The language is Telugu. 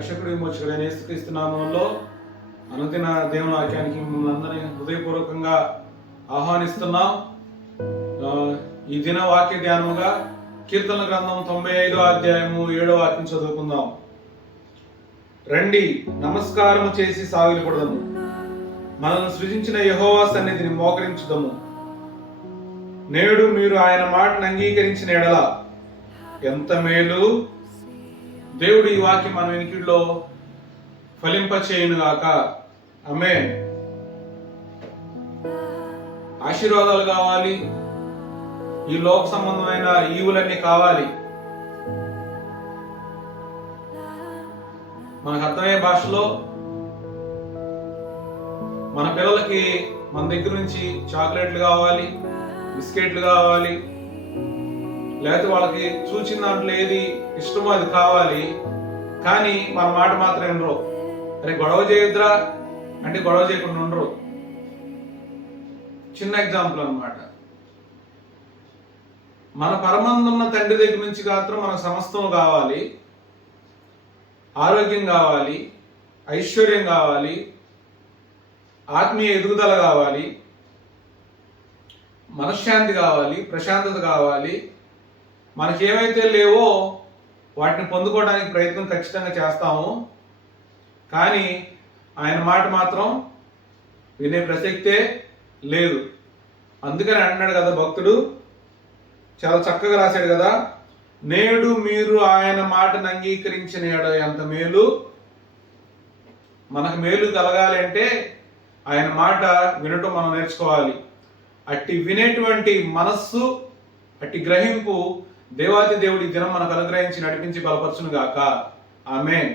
రక్షకుడు విమోచకుడైన యేసుక్రీస్తు నామములో అనుదిన దేవుని వాక్యానికి మిమ్మల్ని అందరినీ హృదయపూర్వకంగా ఆహ్వానిస్తున్నాం. ఈ దిన వాక్య ధ్యానముగా కీర్తన గ్రంథం 95వ అధ్యాయము 7వ వాక్యం చదువుకుందాం. రండి, నమస్కారము చేసి సాగిలపడదము, మనల్ని సృజించిన యెహోవా సన్నిధిని మోకరించుదము. నేడు మీరు ఆయన మాటను అంగీకరించిన ఎడల ఎంత మేలు. దేవుడు ఈ వాక్యం మన వెనుకలో ఫలింపచేయునుగాక. ఆమేన్. ఆశీర్వాదాలు కావాలి, ఈ లోక సంబంధమైన ఈవులన్నీ కావాలి. మనకు అర్థమయ్యే భాషలో మన పిల్లలకి మన దగ్గర నుంచి చాక్లెట్లు కావాలి, బిస్కెట్లు కావాలి, లేకపోతే వాళ్ళకి చూచిన దాంట్లో ఏది ఇష్టమో అది కావాలి. కానీ మన మాట మాత్రం వినరు. అరే గొడవ చేయొద్దురా అంటే గొడవ చేయకుండా ఉండరు. చిన్న ఎగ్జాంపుల్ అన్నమాట. మన పరమందున్న తండ్రి దగ్గర నుంచి మాత్రం మనకు సమస్తం కావాలి, ఆరోగ్యం కావాలి, ఐశ్వర్యం కావాలి, ఆత్మీయ ఎదుగుదల కావాలి, మనశ్శాంతి కావాలి, ప్రశాంతత కావాలి. మనకేమైతే లేవో వాటిని పొందుకోవడానికి ప్రయత్నం ఖచ్చితంగా చేస్తాము. కానీ ఆయన మాట మాత్రం వినే ప్రసక్తే లేదు. అందుకని అంటున్నాడు కదా భక్తుడు, చాలా చక్కగా రాశాడు కదా, నేడు మీరు ఆయన మాటను అంగీకరించిన ఎంత మేలు. మనకు మేలు కలగాలి అంటే ఆయన మాట వినటం మనం నేర్చుకోవాలి. అట్టి వినేటువంటి మనస్సు, అట్టి గ్రహింపు దేవాతి దేవుడి దినం మనకు అనుగ్రహించి నడిపించి బలపరచును గాక. ఆమేన్.